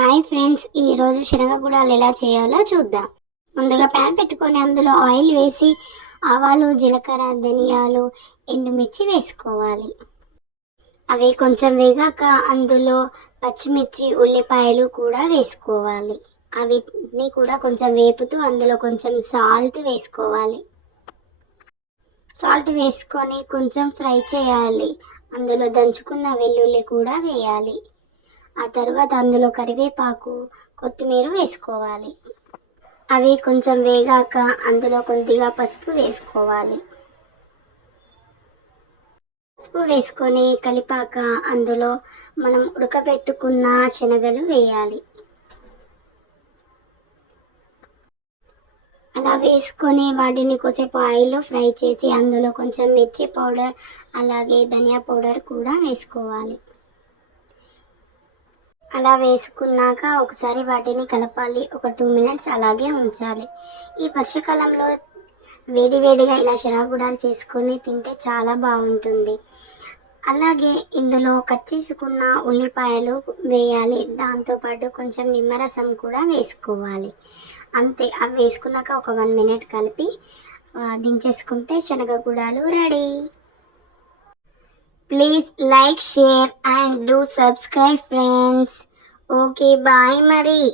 Hi friends, ఈరోజు శనగగుడాలు ఎలా చేయాలో చూద్దాం. ముందుగా ప్యాన్ పెట్టుకొని అందులో ఆయిల్ వేసి ఆవాలు, జీలకర్ర, ధనియాలు, ఎండుమిర్చి వేసుకోవాలి. అవి కొంచెం వేగాక అందులో పచ్చిమిర్చి, ఉల్లిపాయలు కూడా వేసుకోవాలి. అవిని కూడా కొంచెం వేపుతూ అందులో కొంచెం సాల్ట్ వేసుకోవాలి. సాల్ట్ వేసుకొని కొంచెం ఫ్రై చేయాలి. అందులో దంచుకున్న వెల్లుల్లి కూడా వేయాలి. ఆ తర్వాత అందులో కరివేపాకు, కొత్తిమీర వేసుకోవాలి. అవి కొంచెం వేగాక అందులో కొద్దిగా పసుపు వేసుకోవాలి. పసుపు వేసుకొని కలిపాక అందులో మనం ఉడకబెట్టుకున్న శనగలు వేయాలి. అలా వేసుకొని వాటిని కొద్దిసేపు ఆయిల్లో ఫ్రై చేసి అందులో కొంచెం మిర్చి పౌడర్, అలాగే ధనియా పౌడర్ కూడా వేసుకోవాలి. అలా వేసుకున్నాక ఒకసారి వాటిని కలపాలి. ఒక 2 మినిట్స్ అలాగే ఉంచాలి. ఈ వర్షాకాలంలో వేడివేడిగా ఇలా శనగగుడాలు చేసుకొని తింటే చాలా బాగుంటుంది. అలాగే ఇందులో కట్ చేసుకున్న ఉల్లిపాయలు వేయాలి. దాంతోపాటు కొంచెం నిమ్మరసం కూడా వేసుకోవాలి. అంతే, అవి వేసుకున్నాక ఒక 1 మినిట్ కలిపి దించేసుకుంటే శనగగుడాలు ready. Please like, share and do subscribe friends. Okay, bye Marie.